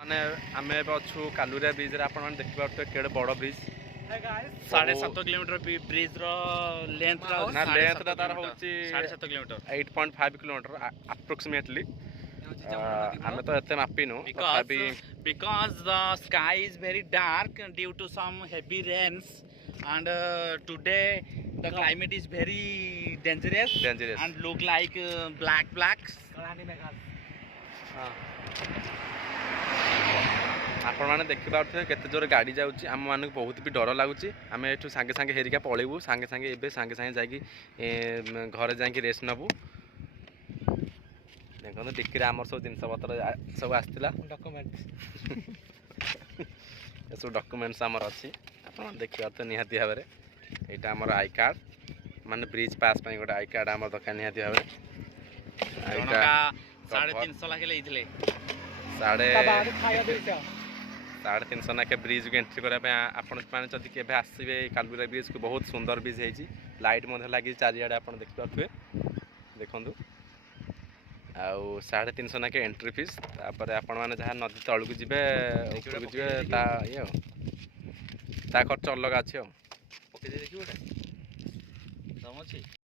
माने आमे अच्छु कालुरिया ब्रिज रे आपण देखि पारते केडे बड़ ब्रिज 7.5 किलोमीटर ब्रिज रो लेंथ ना लेंथ तार होची 7.5 किलोमीटर 8.5 किलोमीटर अप्रोक्सीमेटली आमे तो एते मापिनु because the sky is very dark due to some heavy rains and today the climate is very dangerous and look like blacks आपण मैंने देखी पारे केते जोर गाड़ी जाऊँगी आम मान बहुत भी डर लगुच आम एठू सांगे सांगे हेरिका पलैबू सांगे सांगे एबे सांगे सांगे जाकि घरे जाकि रेस्ट नबू देखो डिक्री आमर सब जिनस पत्र सब आसला सब डॉक्यूमेंट्स आमर अच्छी आप देखिए तो निहाती भाव में यहाँ आमर आई कार्ड माने ब्रिज पास गोटे आई कार्ड आम दरकार निहाती भाव में 350 लाख ले साढ़े 350 नाके ब्रिज को एंट्री करने आपड़ी के आसवे कालुरिया ब्रिज को बहुत सुंदर ब्रिज है लाइट लगी चारिड़े आप देखिपे देखु आउ 350 नाके एंट्री फीस तापर आपण मैंने जहाँ नदी तलू को जी खर्च अलग अच्छे।